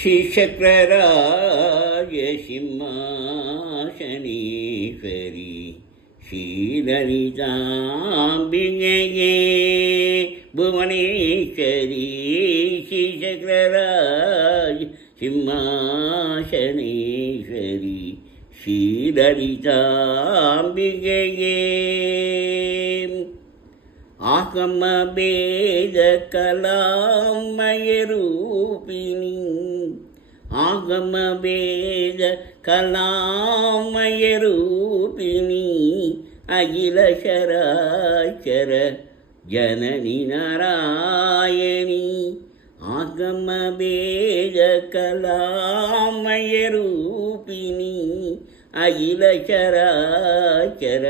ஸ்ரீசக்கரராஜ சிம்மாசனீஸ்வரி ஸ்ரீலலிதாம்பிகையே புவனேஸ்வரி ஸ்ரீசக்கரராஜ சிம்மாசனீஸ்வரி ஸ்ரீலலிதாம்பிகையே ஆகம பேத கலாமயரூபிணி ஆகம வேத கலாமயரூபிணி அகில சராச்சர ஜனனி நாராயணி ஆகம வேத கலாமயரூபிணி அகில சராச்சர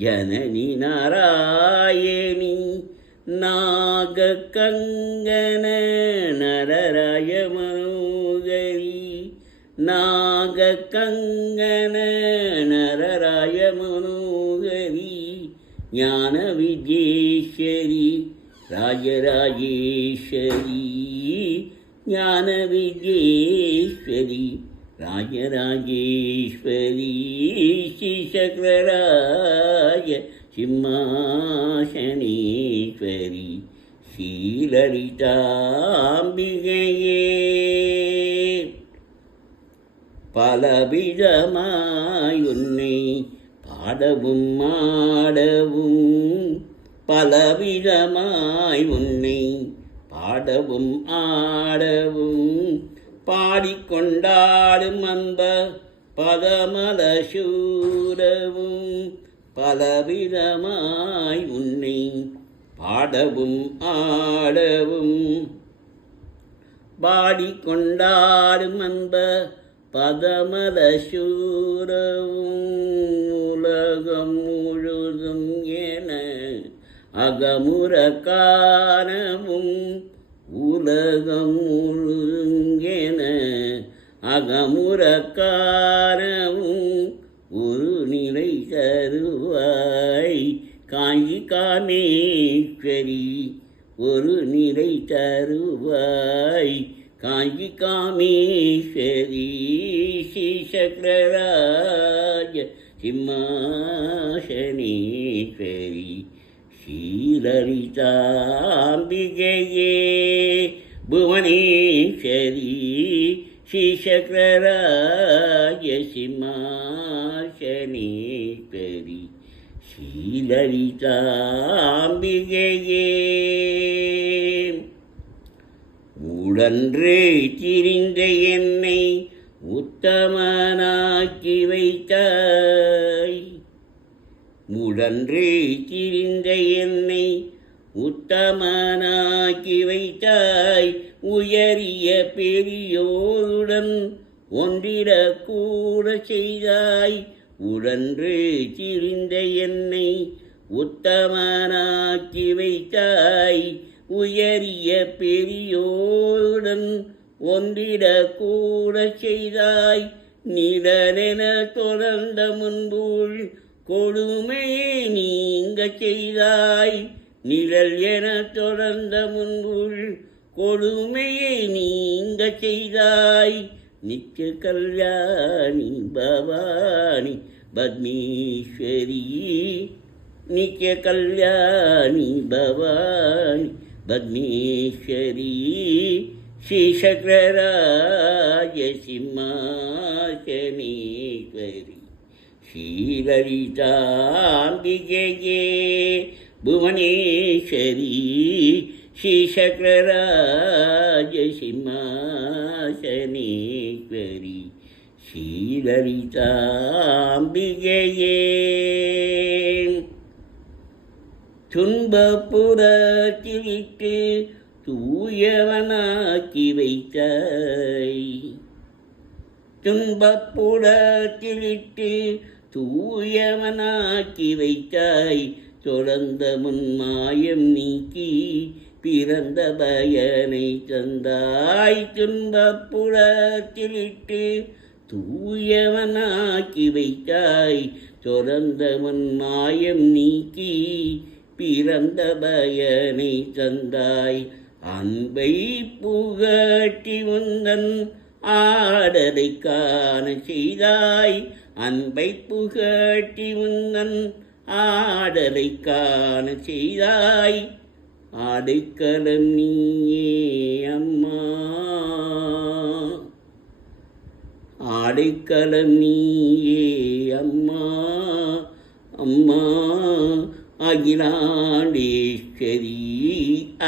ஜனனி நாராயணி நாககங்கன நரராய மனோகரி நாககங்கன நரராய மனோகரி ஞான வித்யேஸ்வரி ராஜராஜேஸ்வரி ஞான வித்யேஸ்வரி ராஜராஜேஸ்வரி ஸ்ரீசக்கரராஜ சிம்மாசனீஸ்வரி ஸ்ரீலலிதாம்பிகையே பலவிதமாய் உன்னை பாடவும் ஆடவும் பலவிதமாய் உன்னை பாடவும் ஆடவும் பாடிக்கொண்டாடும் அன்ப பதமல சூரவும் பலவிதமாய் உன்னை பாடவும் ஆடவும் பாடிக்கொண்டாடும் அன்ப பதமல சூரவும் உலகம் முழுதும் என அகமுற காணவும் உலகம் முழுதும் என அகமுற காணவும் ஒரு நிலை தருவாய் காஞ்சி காமேஸ்வரி ஒரு நிலை தருவாய் காஞ்சி காமேஸ்வரி ஸ்ரீசக்கரராஜ சிம்மாசனீஸ்வரி ஸ்ரீலலிதாம்பிகையே புவனேஸ்வரி ஸ்ரீசக்கரராஜ சிம்மாசனீஸ்வரி ஸ்ரீலலிதாம்பிகையே உடன்றே திரிந்த என்னை உத்தமனாக்கி வைத்தாய் உடன்றே திரிந்த என்னை உத்தமனாக்கி வைத்தாய் உயரிய பெரியோருடன் ஒன்றிடக்கூட செய்தாய் உடன்று திரிந்த என்னை உத்தமனாக்கி வைத்தாய் உயரிய பெரியோருடன் ஒன்றிடக்கூட செய்தாய் நிழலென தொடர்ந்த முன்புள் கொடுமையை நீங்க செய்தாய் நிழல் என தொடர்ந்த முன்புள் கொடுமையை நீங்க செய்தாய் நித்ய கல்யாணி பவானி பத்மீஸ்வரி நித்ய கல்யாணி பவானி பத்மீஸ்வரி ஸ்ரீசக்கரராஜ சிம்மாசனீஸ்வரி ஸ்ரீலலிதாம்பிகையே புவனேஸ்வரி ஸ்ரீசக்கரராஜ சிம்மாசனீஸ்வரி ஸ்ரீலலிதாம்பிகையே துன்பப்புறத்திலிட்டு தூயவனாக்கி வைத்தாய் துன்பப்புறத்திலிட்டு தூயவனாக்கி வைத்தாய் தொடர்ந்த முன்மாயம் நீக்கி பிறந்த பயனை தந்தாய் துன்பப்புறத்திலிட்டு தூயவனாக்கி வைத்தாய் தொடர்ந்த முன்மாயம் நீக்கி பிறந்த பயனை தந்தாய் அன்பை புகட்டி உந்தன் ஆடலை காண செய்தாய். அன்பை புகட்டி உந்தன் ஆடலை காண செய்தாய். அடைக்கலம் நீயே அம்மா, அடைக்கலம் நீயே அம்மா. அம்மா அகிலாண்டேஸ்வரி,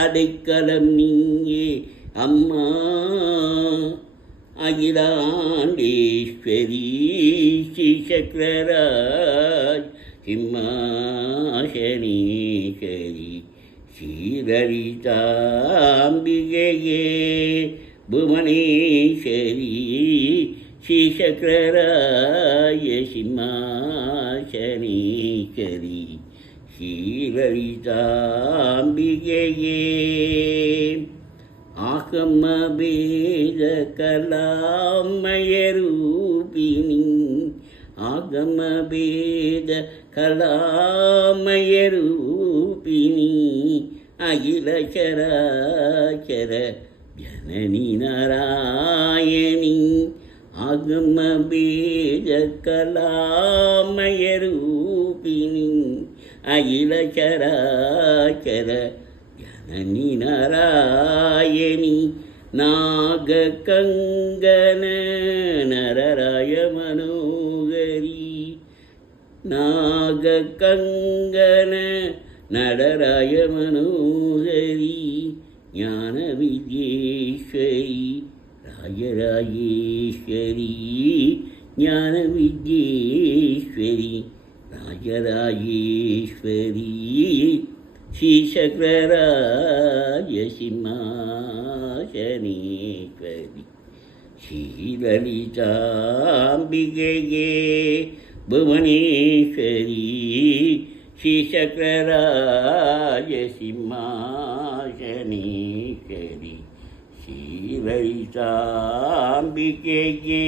அடைக்கலம் நீயே அம்மா. அகிலாண்டேஸ்வரி ஸ்ரீசக்கரராஜ் சிம்மாசனீஸ்வரி ஸ்ரீலலிதாம்பிகையே புவனேஸ்வரி ஸ்ரீசக்கரராய சிம்மாசனீஸ்வரி ஸ்ரீலலிதாம்பிகையே. ஆகம வேத கலாமயரூபிணி, ஆகம வேத கலாமயரூபிணி அகில சராச்சர ஜனனி நாராயணி. ஆகம வேத கலாமயரூபிணி அகில சராச்சர ஜனனி நாராயணி. நாககங்கன நரராய மனோகரி, நாககங்கன நடராய மனோகரி ஞான வித்யேஸ்வரி ராஜராஜேஸ்வரி. ஞான வித்யேஸ்வரி ராஜராஜேஸ்வரி ஸ்ரீசக்கரராஜ சிம்மாசனீஸ்வரி ஸ்ரீலலிதாம்பிகையே புவனேஸ்வரி ஸ்ரீசக்கரராஜ சிம்மாசனீஸ்வரி ஸ்ரீலலிதாம்பிகையே.